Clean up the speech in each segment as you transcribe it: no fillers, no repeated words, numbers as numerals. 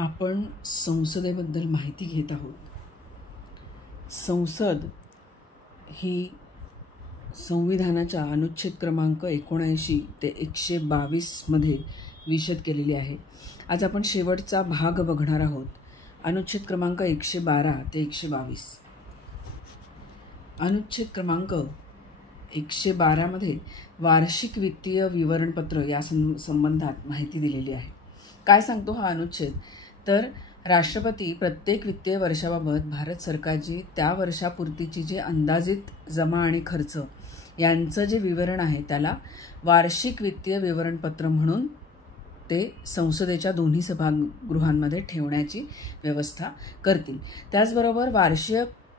आपण संसदेबद्दल माहिती घेत आहोत. संसद ही संविधानाच्या अनुच्छेद क्रमांक 79 ते 122 मध्ये विशद केलेली आहे. आज आपण शेवटचा भाग बघणार आहोत. अनुच्छेद क्रमांक 112 ते 122. अनुच्छेद क्रमांक 112 मध्ये वार्षिक वित्तीय विवरणपत्र या संबंधात माहिती दिलेली आहे. काय सांगतो हा अनुच्छेद? तर राष्ट्रपती प्रत्येक वित्तीय वर्षाबाबत भारत सरकारची त्या वर्षापुरतीची जे अंदाजित जमा आणि खर्च यांचं जे विवरण आहे त्याला वार्षिक वित्तीय विवरणपत्र म्हणून ते संसदेच्या दोन्ही सभागृहांमध्ये ठेवण्याची व्यवस्था करतील. त्याचबरोबर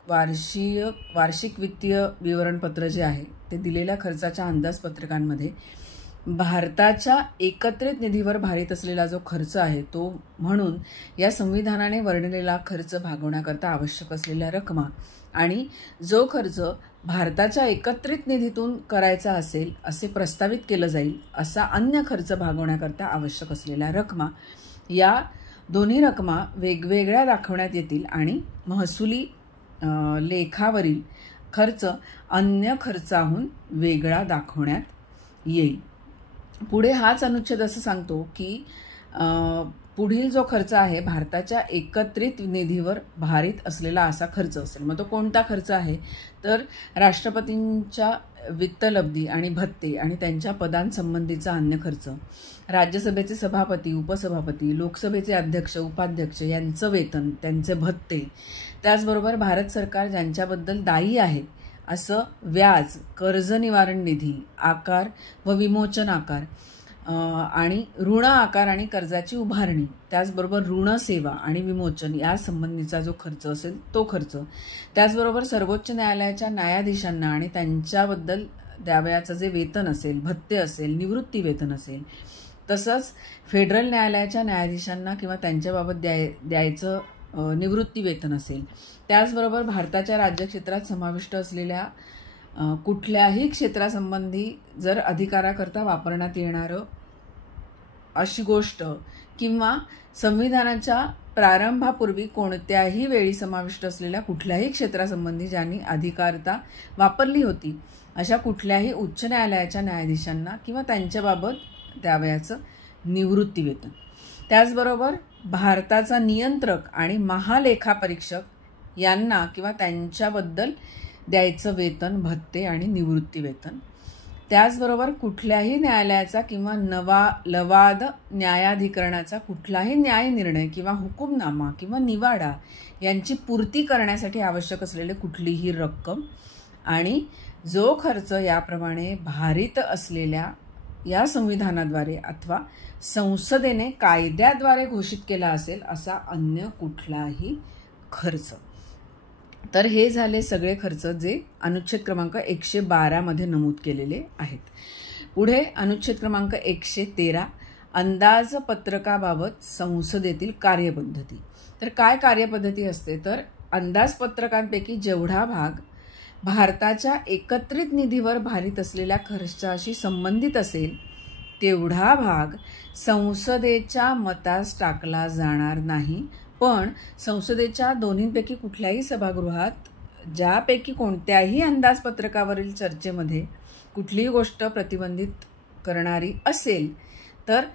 वार्षिक वित्तीय विवरणपत्र जे आहे ते दिलेल्या खर्चाच्या अंदाजपत्रकांमध्ये भारताच्या एकत्रित निधीवर भारित असलेला जो खर्च आहे तो म्हणून या संविधानाने वर्णिलेला खर्च भागवण्याकरता आवश्यक असलेल्या रकमा आणि जो खर्च भारताच्या एकत्रित निधीतून करायचा असेल असे प्रस्तावित केलं जाईल असा अन्य खर्च भागवण्याकरता आवश्यक असलेल्या रकमा या दोन्ही रकमा वेगवेगळ्या दाखवण्यात येतील आणि महसुली लेखावरील खर्च अन्य खर्चाहून वेगळा दाखवण्यात येईल. पुढे हाच अनुच्छेद असं सांगतो की पुढील जो खर्च आहे भारताच्या एकत्रित निधीवर भारित असलेला असा खर्च असेल. मग तो कोणता खर्च आहे? तर राष्ट्रपतींच्या वित्तलब्धी आणि भत्ते आणि त्यांच्या पदांसंबंधीचा अन्य खर्च, राज्यसभेचे सभापती, उपसभापती, लोकसभेचे अध्यक्ष, उपाध्यक्ष यांचं वेतन, त्यांचे भत्ते, त्याचबरोबर भारत सरकार ज्यांच्याबद्दल दायी आहे असं व्याज, कर्ज निवारण निधी, आकार व विमोचन आकार आणि ऋण आकार आणि कर्जाची उभारणी, त्याचबरोबर ऋण सेवा आणि विमोचन या संबंधीचा जो खर्च असेल तो खर्च, त्याचबरोबर सर्वोच्च न्यायालयाच्या न्यायाधीशांना आणि त्यांच्याबद्दल द्यावयाचं जे वेतन असेल, भत्ते असेल, निवृत्ती वेतन असेल, तसंच फेडरल न्यायालयाच्या न्यायाधीशांना किंवा त्यांच्याबाबत द्यायचं निवृत्ती वेतन असेल, त्याचबरोबर भारताच्या राज्यक्षेत्रात समाविष्ट असलेल्या कुठल्याही क्षेत्रासंबंधी जर अधिकाराकरता वापरण्यात येणारं अशी गोष्ट किंवा संविधानाच्या प्रारंभापूर्वी कोणत्याही वेळी समाविष्ट असलेल्या कुठल्याही क्षेत्रासंबंधी ज्यांनी अधिकारता वापरली होती अशा कुठल्याही उच्च न्यायालयाच्या न्यायाधीशांना किंवा त्यांच्याबाबत द्यावयाचं निवृत्ती वेतन, त्याचबरोबर भारताचा नियंत्रक आणि महालेखापरीक्षक यांना किंवा त्यांच्याबद्दल द्यायचं वेतन, भत्ते आणि निवृत्ती वेतन, त्याचबरोबर कुठल्याही न्यायालयाचा किंवा लवाद न्यायाधिकरणाचा कुठलाही न्याय निर्णय किंवा हुकुमनामा किंवा निवाडा यांची पूर्ती करण्यासाठी आवश्यक असलेले कुठलीही रक्कम आणि जो खर्च याप्रमाणे भारित असलेल्या या संविधानाद्वारे अथवा संसदेने कायद्याद्वारे घोषित केला असेल असा अन्य कुठलाही खर्च. तर हे झाले सगळे खर्च जे अनुच्छेद क्रमांक 112 मध्ये नमूद केलेले आहेत. पुढे अनुच्छेद क्रमांक 113 अंदाजपत्रकाबाबत संसदेतील कार्यपद्धती. तर काय कार्यपद्धती असते? तर अंदाजपत्रकांपैकी जेवढा भाग भारताच्या एकत्रित निधीवर भारित असलेल्या खर्चाशी संबंधित असेल तेवढा भाग संसदेच्या मतास टाकला जाणार नाही, पण संसदेच्या दोन्हीपैकी कुठल्याही सभागृहात ज्यापैकी कोणत्याही अंदाजपत्रकावरील चर्चेमध्ये कुठलीही गोष्ट प्रतिबंधित करणारी असेल तर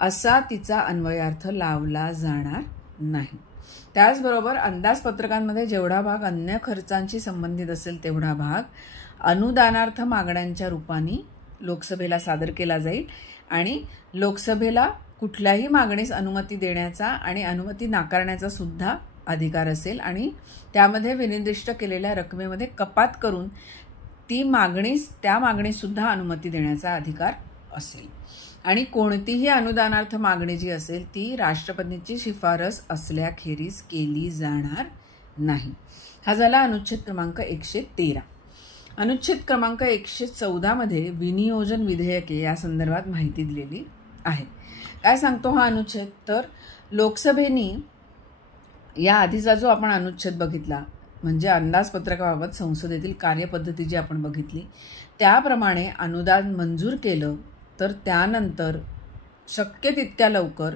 असा तिचा अन्वयार्थ लावला जाणार नाही. त्याचबरोबर अंदाजपत्रकांमध्ये जेवढा भाग अन्य खर्चांशी संबंधित असेल तेवढा भाग अनुदानार्थ मागण्यांच्या रूपाने लोकसभेला सादर केला जाईल आणि लोकसभेला कुठल्याही मागणीस अनुमती देण्याचा आणि अनुमती नाकारण्याचा सुद्धा अधिकार असेल आणि त्यामध्ये विनिर्दिष्ट केलेल्या रकमेमध्ये कपात करून त्या मागणीस सुद्धा अनुमती देण्याचा अधिकार असेल आणि कोणतीही अनुदानार्थ मागणी जी असेल ती राष्ट्रपतींची शिफारस असल्याखेरीज केली जाणार नाही. हा झाला अनुच्छेद क्रमांक 113. अनुच्छेद क्रमांक 114 मध्ये विनियोजन विधेयके या संदर्भात माहिती दिलेली आहे. काय सांगतो हा अनुच्छेद? तर लोकसभेने या आधीचा जो आपण अनुच्छेद बघितला म्हणजे अंदाजपत्रकाबाबत संसदेतील कार्यपद्धती जी आपण बघितली त्याप्रमाणे अनुदान मंजूर केलं तर त्यानंतर शक्य तितक्या लवकर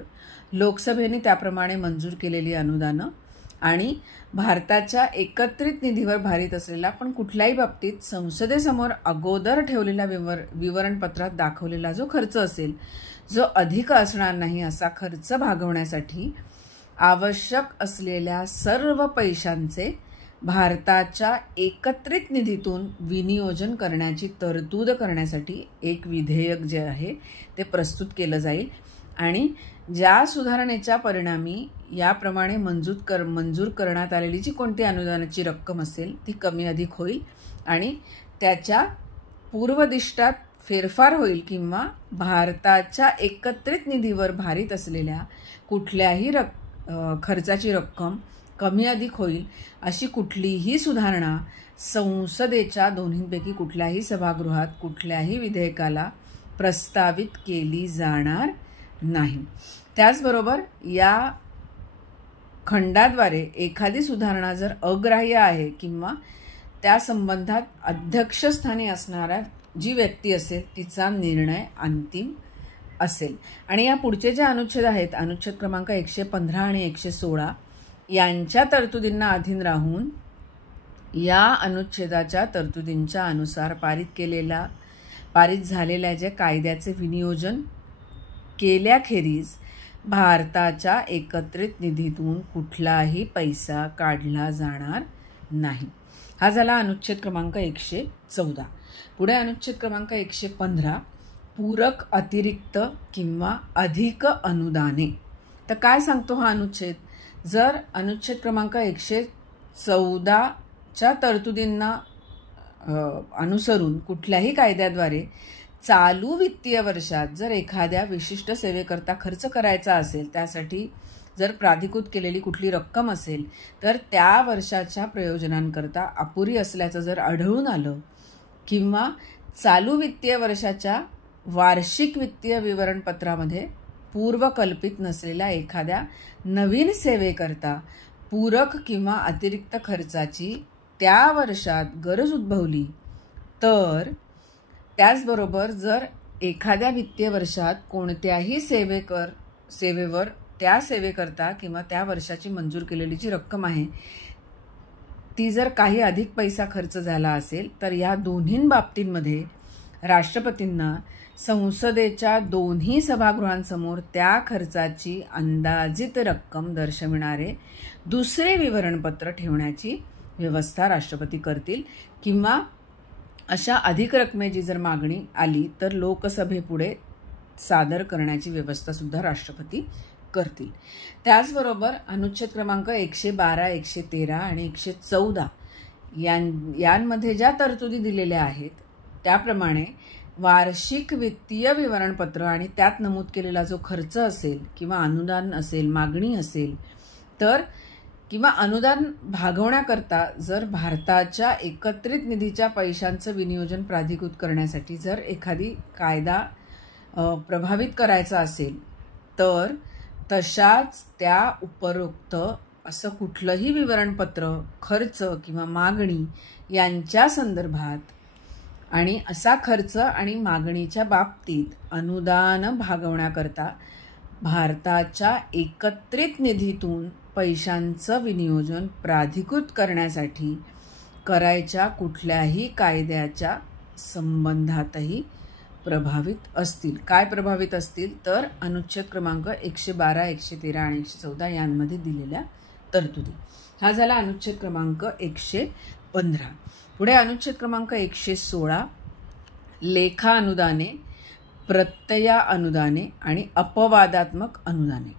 लोकसभेने त्याप्रमाणे मंजूर केलेली अनुदानं आणि भारताच्या एकत्रित निधीवर भारित असलेला पण कुठल्याही बाबतीत संसदेसमोर अगोदर ठेवलेल्या विवरणपत्रात दाखवलेला जो खर्च असेल, जो अधिक असणार नाही, असा खर्च भागवण्यासाठी आवश्यक असलेल्या सर्व पैशांचे भारताच्या एकत्रित निधीतून विनियोजन करण्याची तरतूद करण्यासाठी एक विधेयक जे आहे ते प्रस्तुत केलं जाईल आणि ज्या सुधारणेच्या परिणामी याप्रमाणे मंजूर करण्यात आलेली जी कोणती अनुदानाची रक्कम असेल ती कमी अधिक होईल आणि त्याच्या पूर्वदिष्टात फेरफार होईल किंवा भारताच्या एकत्रित निधीवर भारित असलेल्या कुठल्याही खर्चाची रक्कम कमी अधिक होईल अशी कुठलीही सुधारणा संसदेच्या दोन्हींपैकी कुठल्याही सभागृहात कुठल्याही विधेयकाला प्रस्तावित केली जाणार नाही. त्याचबरोबर या खंडाद्वारे एखादी सुधारणा जर अग्राह्य आहे किंवा त्या संबंधात अध्यक्षस्थानी असणाऱ्या जी व्यक्ती असेल तिचा निर्णय अंतिम असेल. आणि या पुढचे जे अनुच्छेद आहेत, अनुच्छेद क्रमांक 115 आणि 116 यांच्या तरतुदींना अधीन राहून या अनुच्छेदाच्या तरतुदींच्या अनुसार पारित झालेल्या जे कायद्याचे विनियोजन केल्याखेरीज भारताच्या एकत्रित निधीतून कुठलाही पैसा काढला जाणार नाही. हा झाला अनुच्छेद क्रमांक 114. पुढे अनुच्छेद क्रमांक 115 पूरक अतिरिक्त किंवा अधिक अनुदाने. तर काय सांगतो हा अनुच्छेद? जर अनुच्छेद क्रमांक 114च्या तरतुदींना अनुसरून कुठल्याही कायद्याद्वारे चालू वित्तीय वर्षात जर एखाद्या विशिष्ट सेवेकरता खर्च करायचा असेल, त्यासाठी जर प्राधिकृत केलेली कुठली रक्कम असेल तर त्या वर्षाच्या प्रयोजनांकरता अपुरी असल्याचं जर आढळून आलं किंवा चालू वित्तीय वर्षाच्या वार्षिक वित्तीय विवरणपत्रामध्ये पूर्वकल्पित नसलेल्या एखाद्या नवीन सेवेकरता पूरक किंवा अतिरिक्त खर्चाची त्या वर्षात गरज उद्भवली तर त्याचबरोबर जर एखाद्या वित्तीय वर्षात कोणत्याही सेवेवर त्या सेवेकरता किंवा त्या वर्षाची मंजूर केलेली जी रक्कम आहे ती जर काही अधिक पैसा खर्च झाला असेल तर या दोन्ही बाबतींमध्ये राष्ट्रपतींना संसदेच्या दोन्ही सभागृहांसमोर त्या खर्चाची अंदाजित रक्कम दर्शविणारे दुसरे विवरणपत्र ठेवण्याची व्यवस्था राष्ट्रपती करतील किंवा अशा अधिक रकमेची जर मागणी आली तर लोकसभेपुढे सादर करण्याची व्यवस्था सुद्धा राष्ट्रपती करतील. त्याचबरोबर अनुच्छेद क्रमांक 112, 113 आणि 114 यांमध्ये ज्या तरतुदी दिलेल्या आहेत त्याप्रमाणे वार्षिक वित्तीय विवरणपत्र आणि त्यात नमूद केलेला जो खर्च असेल किंवा अनुदान असेल, मागणी असेल तर किंवा अनुदान भागवण्याकरता जर भारताच्या एकत्रित निधीच्या पैशांचं विनियोजन प्राधिकृत करण्यासाठी जर एखादी कायदा प्रभावित करायचा असेल तर तशाच त्या उपरोक्त असं कुठलंही विवरणपत्र खर्च किंवा मागणी यांच्या संदर्भात आणि असा खर्च आणि मागणीच्या बाबतीत अनुदान भागवण्याकरता भारताच्या एकत्रित निधीतून पैशांचं विनियोजन प्राधिकृत करण्यासाठी करायच्या कुठल्याही कायद्याच्या संबंधातही प्रभावित असतील. काय प्रभावित असतील तर अनुच्छेद क्रमांक 112, 113 आणि 114 यांमध्ये दिलेल्या तरतुदी. हा झाला अनुच्छेद क्रमांक 115. पुढे अनुच्छेद क्रमांक 116 लेखा अनुदाने, प्रत्यया अनुदाने आणि अपवादात्मक अनुदाने.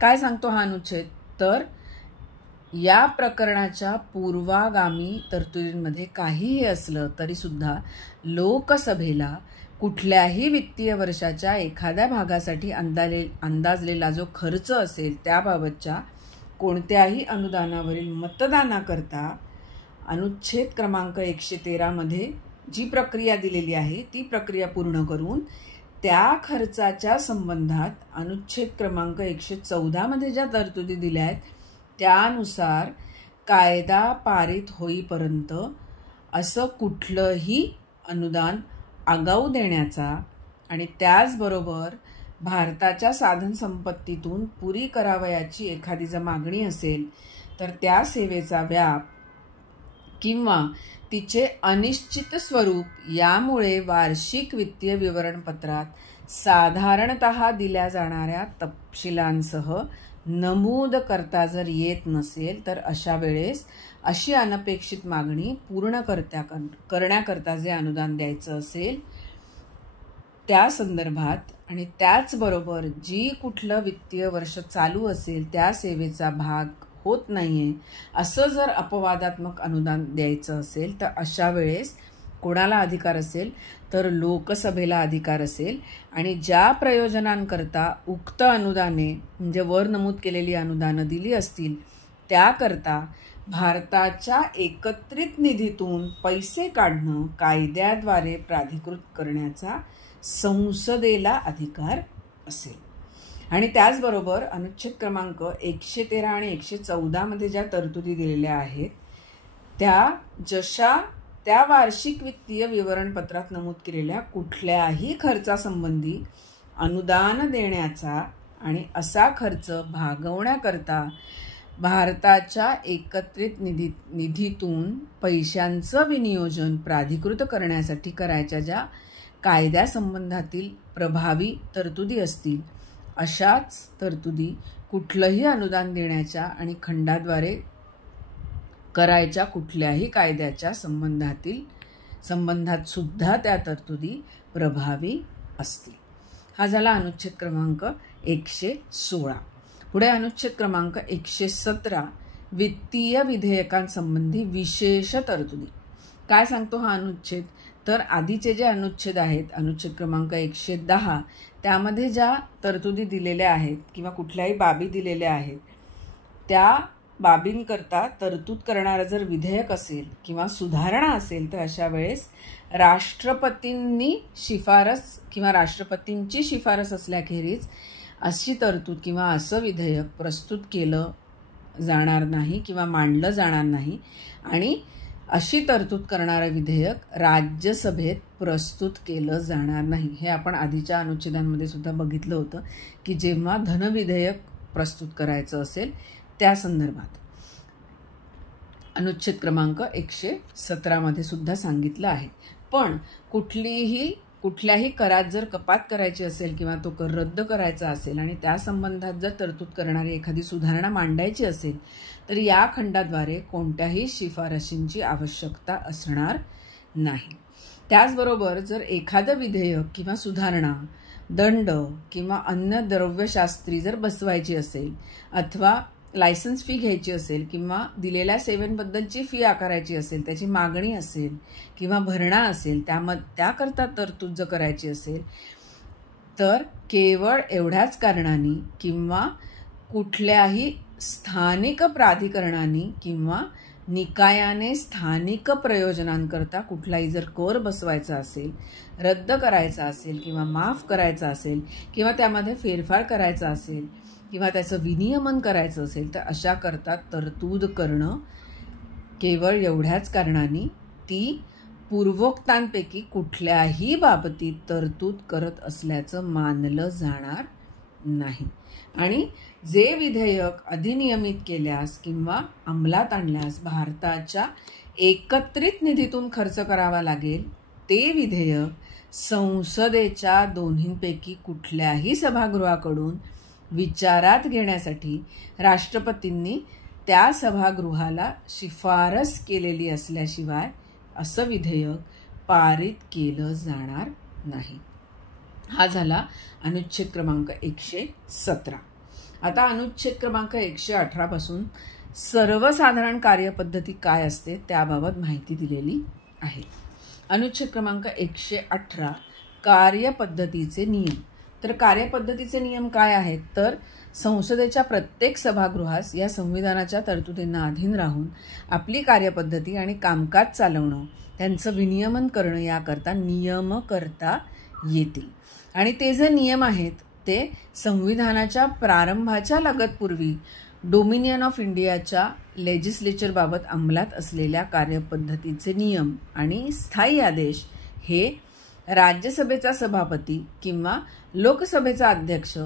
काय सांगतो हा अनुच्छेद तर या प्रकरणाच्या पूर्वागामी तरतुदींमध्ये काहीही असलं तरी सुद्धा लोकसभेला कुठल्याही वित्तीय वर्षाच्या एखाद्या भागासाठी अंदाजलेला जो खर्च असेल त्याबाबतच्या कोणत्याही अनुदानावरील मतदानाकरता अनुच्छेद क्रमांक 113 मध्ये जी प्रक्रिया दिलेली आहे ती प्रक्रिया पूर्ण करून त्या खर्चाच्या संबंधात अनुच्छेद क्रमांक 114 मध्ये ज्या तरतुदी दिल्या आहेत त्यानुसार कायदा पारित होईपर्यंत असं कुठलंही अनुदान आगाऊ देण्याचा आणि त्याचबरोबर भारताच्या साधन संपत्तीतून पुरी करावयाची एखादी जर मागणी असेल तर त्या सेवेचा व्याप किंवा तिचे अनिश्चित स्वरूप यामुळे वार्षिक वित्तीय विवरणपत्रात साधारणतः दिल्या जाणाऱ्या तपशिलांसह नमूद करता जर येत नसेल तर अशा वेळेस अशी अनपेक्षित मागणी पूर्ण करण्याकरता जे अनुदान द्यायचं असेल त्या संदर्भात आणि त्याचबरोबर जी कुठलं वित्तीय वर्ष चालू असेल त्या सेवेचा भाग होत नाहीये असं जर अपवादात्मक अनुदान द्यायचं असेल तर अशा वेळेस कोणाला अधिकार असेल तर लोकसभेला अधिकार असेल आणि ज्या प्रयोजनांकरता उक्त अनुदाने म्हणजे वर नमूद केलेली अनुदानं दिली असतील त्याकरता भारताच्या एकत्रित निधीतून पैसे काढणं कायद्याद्वारे प्राधिकृत करण्याचा संसदेला अधिकार असेल. आणि त्याचबरोबर अनुच्छेद क्रमांक 113 आणि 114 मध्ये ज्या तरतुदी दिलेल्या आहेत त्या जशा त्या वार्षिक वित्तीय विवरणपत्रात नमूद केलेल्या कुठल्याही खर्चासंबंधी अनुदान देण्याचा आणि असा खर्च भागवण्याकरता भारताच्या एकत्रित निधीतून पैशांचं विनियोजन प्राधिकृत करण्यासाठी करायच्या ज्या कायद्यासंबंधातील प्रभावी तरतुदी असतील अशाच तरतुदी कुठलंही अनुदान देण्याच्या आणि खंडाद्वारे करायच्या कुठल्याही कायद्याच्या संबंधात सुद्धा त्या तरतुदी प्रभावी असतील. हा झाला अनुच्छेद क्रमांक 116. पुढे अनुच्छेद क्रमांक 117 वित्तीय विधेयकांसंबंधी विशेष तरतुदी. काय सांगतो हा अनुच्छेद तर आधीचे जे अनुच्छेद आहेत अनुच्छेद क्रमांक 110 त्यामध्ये ज्या तरतुदी दिलेल्या आहेत किंवा कुठल्याही बाबी दिलेल्या आहेत त्या बाबींकरता तरतूद करणारं जर विधेयक असेल किंवा सुधारणा असेल तर अशा वेळेस राष्ट्रपतींनी शिफारस किंवा राष्ट्रपतींची शिफारस असल्याखेरीज अशी तरतूद किंवा असं विधेयक प्रस्तुत केलं जाणार नाही किंवा मांडलं जाणार नाही आणि अशी तरतूद करणारं विधेयक राज्यसभेत प्रस्तुत केलं जाणार नाही. हे आपण आधीच्या अनुच्छेदांमध्ये सुद्धा बघितलं होतं की जेव्हा धनविधेयक प्रस्तुत करायचं असेल त्या संदर्भात अनुच्छेद क्रमांक 117 मध्ये सुद्धा सांगितलं आहे. पण कुठल्याही करात जर कपात करायची असेल किंवा तो कर रद्द करायचा असेल आणि त्या संबंधात जर तरतूद करणारी एखादी सुधारणा मांडायची असेल तर या खंडाद्वारे कोणत्याही शिफारशींची आवश्यकता असणार नाही. त्याचबरोबर जर एखादं विधेयक किंवा सुधारणा दंड किंवा अन्य द्रव्यशास्त्री जर बसवायची असेल अथवा लायसन्स फी घ्यायची असेल किंवा दिलेल्या सेवेबद्दलची फी आकारायची असेल त्याची मागणी असेल किंवा भरणा असेल त्याकरता तरतूद जर करायची असेल तर केवळ एवढ्याच कारणाने किंवा कुठल्याही स्थानिक प्राधिकरणाने किंवा निकायाने स्थानिक प्रयोजनांकरता कुठलाही जर कर बसवायचा असेल रद्द करायचा असेल किंवा माफ करायचा असेल किंवा त्यामध्ये फेरफार करायचा असेल किंवा त्याचं विनियमन करायचं असेल तर अशा करता तरतूद करणं केवळ एवढ्याच कारणाने ती पूर्वोक्तांपैकी कुठल्याही बाबतीत तरतूद करत असल्याचं मानलं जाणार नाही. आणि जे विधेयक अधिनियमित केल्यास किंवा अंमलात आणल्यास भारताच्या एकत्रित निधीतून खर्च करावा लागेल ते विधेयक संसदेच्या दोन्हींपैकी कुठल्याही सभागृहाकडून विचारात घेण्यासाठी राष्ट्रपतींनी त्या सभागृहाला शिफारस केलेली असल्याशिवाय असं विधेयक पारित केलं जाणार नाही. हा झाला अनुच्छेद क्रमांक 117. आता अनुच्छेद क्रमांक 118 पासून सर्वसाधारण कार्यपद्धती काय असते त्याबाबत माहिती दिलेली आहे. अनुच्छेद क्रमांक 118 कार्यपद्धतीचे नियम. तर कार्यपद्धतीचे नियम काय आहेत तर संसदेच्या प्रत्येक सभागृहास या संविधानाच्या तरतुदींना अधीन राहून आपली कार्यपद्धती आणि कामकाज चालवणं त्यांचं विनियमन करणं याकरता नियम करता येतील. आणि ते जे नियम आहेत ते संविधानाच्या प्रारंभाच्या लगतपूर्वी डोमिनियन ऑफ इंडियाच्या लेजिस्लेचरबाबत अंमलात असलेल्या कार्यपद्धतीचे नियम आणि स्थायी आदेश हे राज्यसभेचा सभापती किंवा लोकसभेचा अध्यक्ष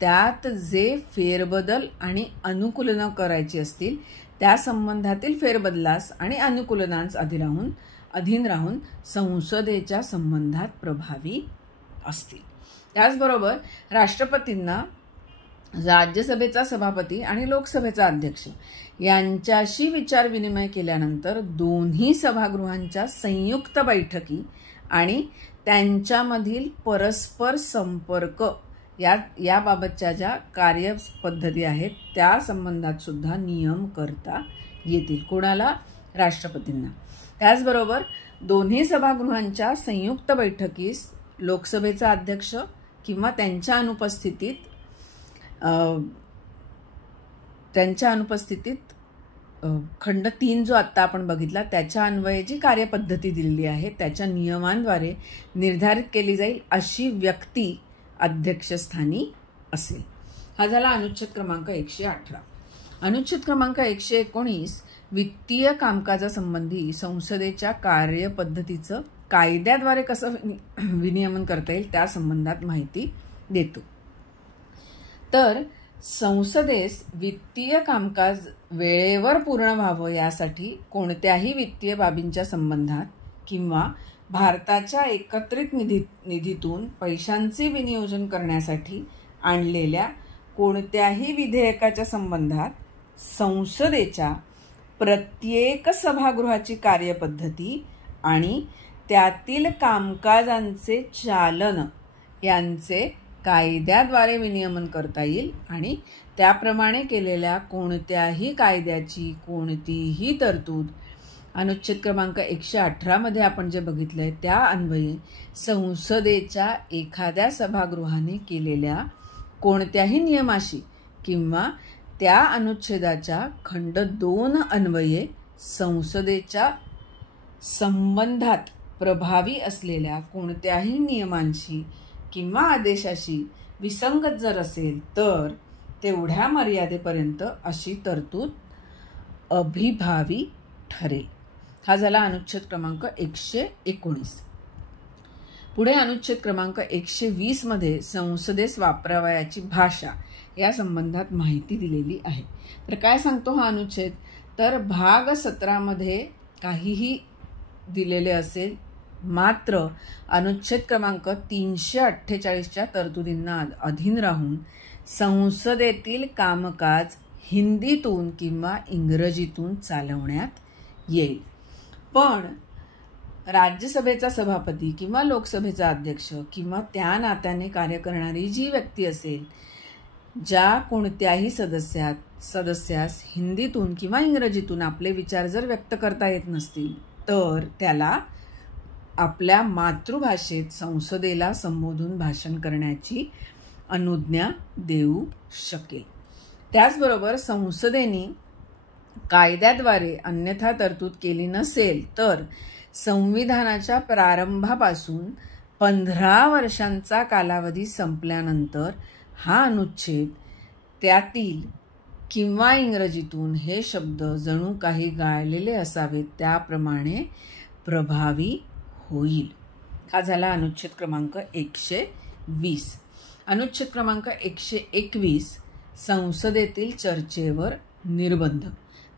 त्यात जे फेरबदल आणि अनुकूलनं करायची असतील त्या संबंधातील फेरबदलास आणि अनुकूलनांस अधीन राहून संसदेच्या संबंधात प्रभावी असतील. त्याचबरोबर राष्ट्रपतींना राज्यसभेचा सभापती आणि लोकसभेचा अध्यक्ष यांच्याशी विचारविनिमय केल्यानंतर दोन्ही सभागृहांच्या संयुक्त बैठकी आणि त्यांच्यामधील परस्पर संपर्क याबाबतच्या ज्या कार्यपद्धती आहेत त्या संबंधात सुद्धा नियम करता येतील. कोणाला? राष्ट्रपतींना. त्याचबरोबर दोन्ही सभागृहांच्या संयुक्त बैठकीस लोकसभेचा अध्यक्ष किंवा त्यांच्या अनुपस्थितीत खंड 3 जो आत्ता आपण बघितला त्याच्या अन्वये जी कार्यपद्धती दिलेली आहे त्याच्या नियमांद्वारे निर्धारित केली जाईल अशी व्यक्ती अध्यक्षस्थानी असेल. हा झाला अनुच्छेद क्रमांक 118. अनुच्छेद क्रमांक 119 वित्तीय कामकाजासंबंधी संसदेच्या कार्यपद्धतीचं कायद्याद्वारे कसं विनियमन करता येईल त्या संबंधात माहिती देतो. तर संसदेस वित्तीय कामकाज वेळेवर पूर्ण व्हावं यासाठी कोणत्याही वित्तीय बाबींच्या संबंधात किंवा भारताच्या एकत्रित निधीतून पैशांचे विनियोजन करण्यासाठी आणलेल्या कोणत्याही विधेयकाच्या संबंधात संसदेच्या प्रत्येक सभागृहाची कार्यपद्धती आणि त्यातील कामकाजांचे चालन यांचे कायद्याद्वारे विनियमन करता येईल आणि त्याप्रमाणे केलेल्या कोणत्याही कायद्याची कोणतीही तरतूद अनुच्छेद क्रमांक 118 मध्ये आपण जे बघितलंय त्या अन्वये संसदेच्या एखाद्या सभागृहाने केलेल्या कोणत्याही नियमाशी किंवा त्या अनुच्छेदाच्या खंड 2 अन्वये संसदेच्या संबंधात प्रभावी असलेल्या कोणत्याही नियमांशी किंवा आदेशाशी विसंगत जर असेल तर तेवढ्या मर्यादेपर्यंत अशी तरतूद अभिभावी ठरेल. हा झाला अनुच्छेद क्रमांक 119. पुढे अनुच्छेद क्रमांक 120 मध्ये संसदेस वापरावयाची भाषा या संबंधात माहिती दिलेली आहे. तर काय सांगतो हा अनुच्छेद? तर भाग 17 मध्ये काहीही दिलेले असेल, मात्र अनुच्छेद क्रमांक 348च्या तरतुदींना अधीन राहून संसदेतील कामकाज हिंदीतून किंवा इंग्रजीतून चालवण्यात येईल. पण राज्यसभेचा सभापती किंवा लोकसभेचा अध्यक्ष किंवा त्या नात्याने कार्य करणारी जी व्यक्ती असेल, ज्या कोणत्याही सदस्यास हिंदीतून किंवा इंग्रजीतून आपले विचार जर व्यक्त करता येत नसतील तर त्याला आपल्या मातृभाषेत संसदेला संबोधून भाषण करण्याची अनुज्ञा देऊ शकेल. त्याचबरोबर संसदेने कायद्याद्वारे अन्यथा तरतूद केली नसेल तर संविधानाच्या प्रारंभापासून 15 वर्षांचा कालावधी संपल्यानंतर हा अनुच्छेद त्यातील किंवा इंग्रजीतून हे शब्द जणू काही गाळलेले असावेत त्याप्रमाणे प्रभावी होईल. हा झाला अनुच्छेद क्रमांक 120. अनुच्छेद क्रमांक 121 संसदेतील चर्चेवर निर्बंध.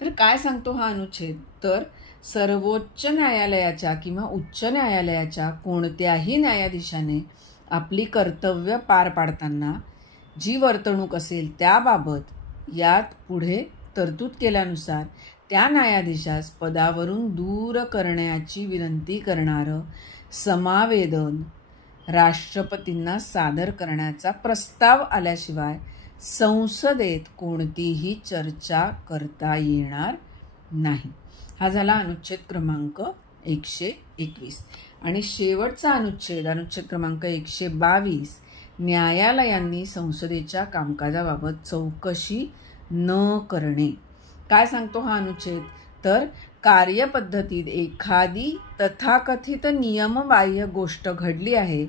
तर काय सांगतो हा अनुच्छेद? तर सर्वोच्च न्यायालयाच्या किंवा उच्च न्यायालयाच्या कोणत्याही न्यायाधीशाने आपली कर्तव्य पार पाडताना जी वर्तणूक असेल त्याबाबत यात पुढे तरतूद केल्यानुसार त्या न्यायाधीशास पदावरून दूर करण्याची विनंती करणारं समावेदन राष्ट्रपतींना सादर करण्याचा प्रस्ताव आल्याशिवाय संसदेत कोणतीही चर्चा करता येणार नाही. हा झाला अनुच्छेद क्रमांक 121. आणि शेवटचा अनुच्छेद क्रमांक 122 न्यायालयांनी संसदेच्या कामकाजाबाबत चौकशी न करणे. काय सांगतो हा अनुच्छेद? तर कार्यपद्धतीत एखादी तथाकथित नियमबाह्य गोष्ट घडली आहे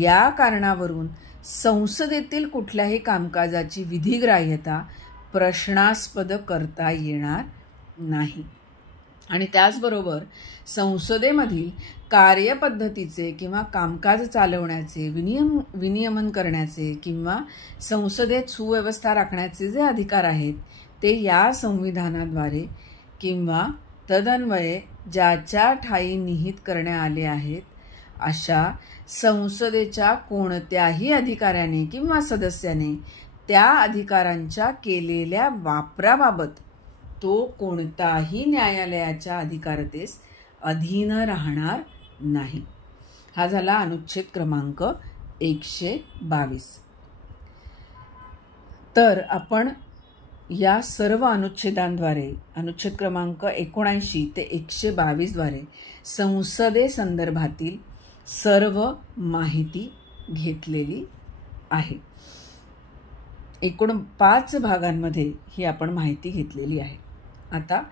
या कारणावरून संसदेतील कुठल्याही कामकाजाची विधिग्राह्यता प्रश्नास्पद करता येणार नाही. आणि त्याचबरोबर संसदेमधील कार्यपद्धतीचे किंवा कामकाज चालवण्याचे, विनियमन करण्याचे किंवा संसदेत सुव्यवस्था राखण्याचे जे अधिकार आहेत ते या संविधानाद्वारे किंवा तदन्वये ज्याच्या ठायी निहित करण्यात आले आहेत अशा संसदेच्या कोणत्याही अधिकाऱ्याने किंवा सदस्याने त्या अधिकारांच्या केलेल्या वापराबाबत तो कोणताही न्यायालयाच्या अधिकारतेस अधीन राहणार नाही. हा झाला अनुच्छेद क्रमांक 122. तर आपण या सर्व अनुच्छेदांद्वारे अनुच्छेद क्रमांक 79 ते 122 द्वारे संसदेसंदर्भातील सर्व माहिती घेतलेली आहे. एकूण 5 भागांमध्ये ही आपण माहिती घेतलेली आहे. आता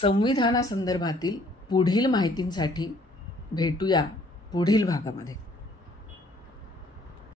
संविधानासंदर्भातील पुढील माहितींसाठी भेटूया पुढील भागामध्ये.